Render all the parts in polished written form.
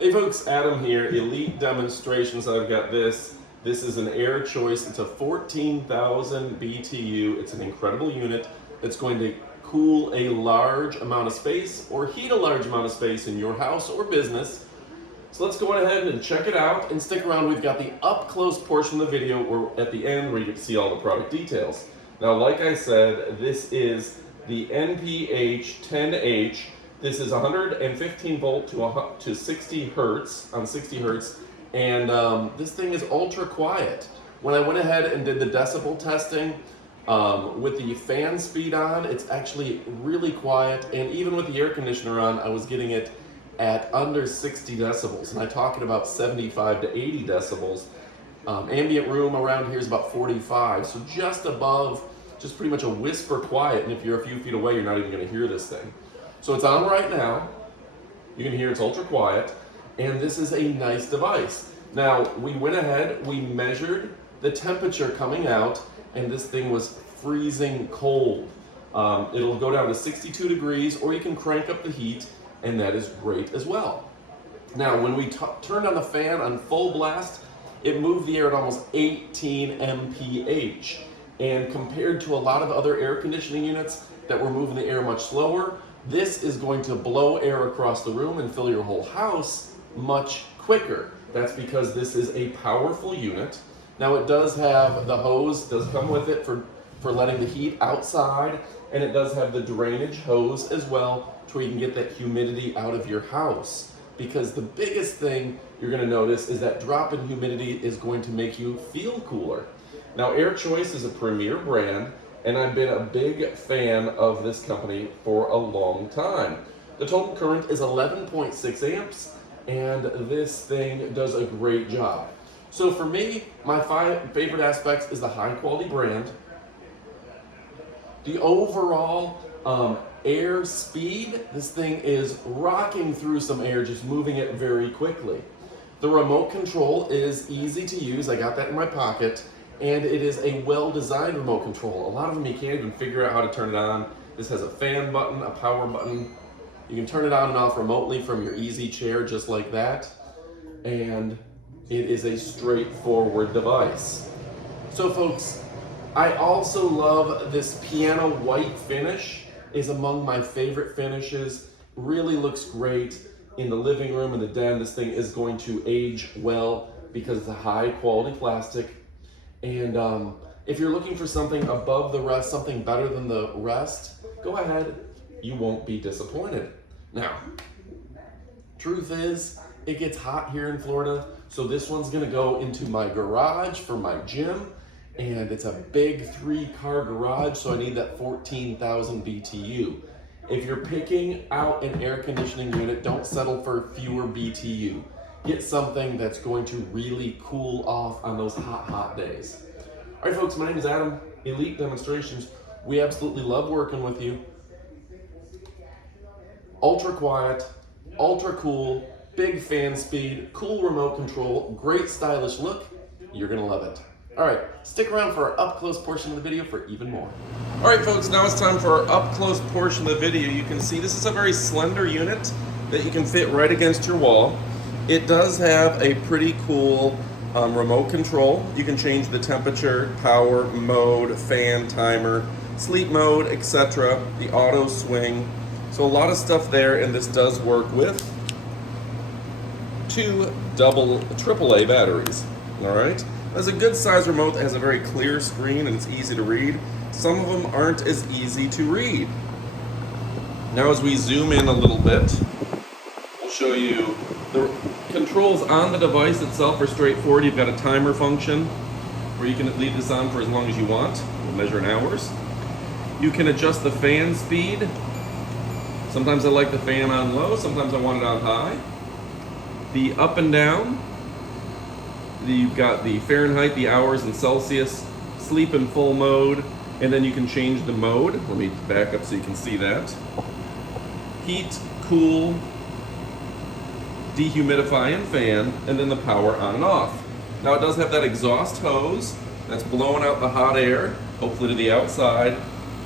Hey folks, Adam here, Elite Demonstrations. I've got this. This is an Air Choice. It's a 14,000 BTU. It's an incredible unit that's going to cool a large amount of space or heat a large amount of space in your house or business. So let's go ahead and check it out and stick around. We've got the up close portion of the video at the end where you get to see all the product details. Now, like I said, this is the NPH10H. This is 115 volt to 60 hertz on 60 hertz, and this thing is ultra quiet. When I went ahead and did the decibel testing with the fan speed on, it's actually really quiet, and even with the air conditioner on, I was getting it at under 60 decibels, and I'm talking about 75 to 80 decibels. Ambient room around here is about 45, so just above, just pretty much a whisper quiet, and if you're a few feet away, you're not even going to hear this thing. So it's on right now. You can hear it's ultra quiet, and this is a nice device. Now, we went ahead, we measured the temperature coming out, and this thing was freezing cold. It'll go down to 62 degrees, or you can crank up the heat, and that is great as well. Now, when we turned on the fan on full blast, it moved the air at almost 18 mph. And compared to a lot of other air conditioning units that were moving the air much slower, this is going to blow air across the room and fill your whole house much quicker. That's because this is a powerful unit. Now, it does have the hose, does come with it for letting the heat outside, and it does have the drainage hose as well, to where you can get that humidity out of your house. Because the biggest thing you're going to notice is that drop in humidity is going to make you feel cooler. Now, Air Choice is a premier brand, and I've been a big fan of this company for a long time. The total current is 11.6 amps, and this thing does a great job. So for me, my favorite aspects is the high quality brand, the overall air speed. This thing is rocking through some air, just moving it very quickly. The remote control is easy to use. I got that in my pocket. And it is a well-designed remote control. A lot of them you can't even figure out how to turn it on. This has a fan button, a power button. You can turn it on and off remotely from your easy chair, just like that. And it is a straightforward device. So folks, I also love this piano white finish. Is among my favorite finishes. Really looks great in the living room and the den. This thing is going to age well because it's a high quality plastic. And if you're looking for something above the rest, something better than the rest, go ahead, you won't be disappointed. Now, truth is, it gets hot here in Florida, so this one's gonna go into my garage for my gym, and it's a big 3-car garage, so I need that 14,000 BTU. If you're picking out an air conditioning unit, don't settle for fewer BTU. Get something that's going to really cool off on those hot days. All right, folks, my name is Adam, Elite Demonstrations. We absolutely love working with you. Ultra quiet, ultra cool, big fan speed, cool remote control, great stylish look. You're gonna love it. All right, stick around for our up close portion of the video for even more. All right, folks, now it's time for our up close portion of the video. You can see this is a very slender unit that you can fit right against your wall. It does have a pretty cool remote control. You can change the temperature, power, mode, fan, timer, sleep mode, etc. The auto swing. So a lot of stuff there, and this does work with 2 AAA batteries. All right. It's a good size remote that has a very clear screen and it's easy to read. Some of them aren't as easy to read. Now as we zoom in a little bit, we'll show you the controls on the device itself are straightforward. You've got a timer function where you can leave this on for as long as you want. We'll measure in hours. You can adjust the fan speed. Sometimes I like the fan on low, sometimes I want it on high. The up and down. You've got the Fahrenheit, the hours in Celsius, sleep in full mode, and then you can change the mode. Let me back up so you can see that. Heat, cool, dehumidify and fan, and then the power on and off. Now it does have that exhaust hose that's blowing out the hot air, hopefully to the outside,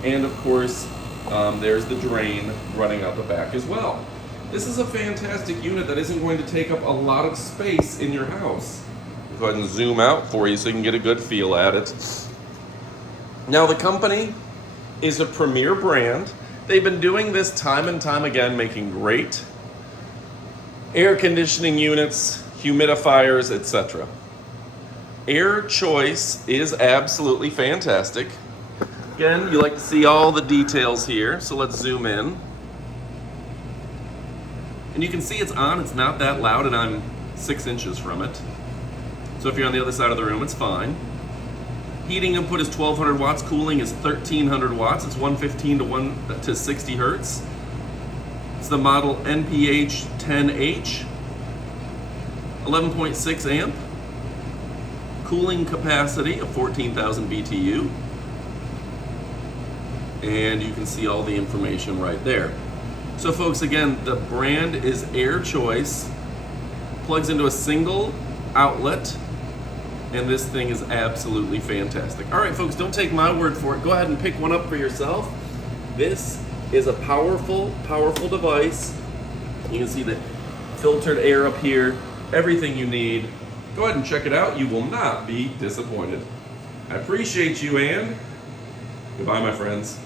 and of course there's the drain running out the back as well. This is a fantastic unit that isn't going to take up a lot of space in your house. Go ahead and zoom out for you so you can get a good feel at it. Now the company is a premier brand. They've been doing this time and time again, making great air conditioning units, humidifiers, etc. Air Choice is absolutely fantastic. Again, you like to see all the details here, so let's zoom in. And you can see it's on, it's not that loud, and I'm 6 inches from it. So if you're on the other side of the room, it's fine. Heating input is 1200 watts, cooling is 1300 watts. It's 115 to 60 hertz. It's the model NPH 10H, 11.6 amp, cooling capacity of 14,000 BTU. And you can see all the information right there. So folks, again, the brand is Air Choice, plugs into a single outlet, and this thing is absolutely fantastic. All right, folks, don't take my word for it. Go ahead and pick one up for yourself. This is a powerful, powerful device. You can see the filtered air up here, everything you need. Go ahead and check it out. You will not be disappointed. I appreciate you, and goodbye, my friends.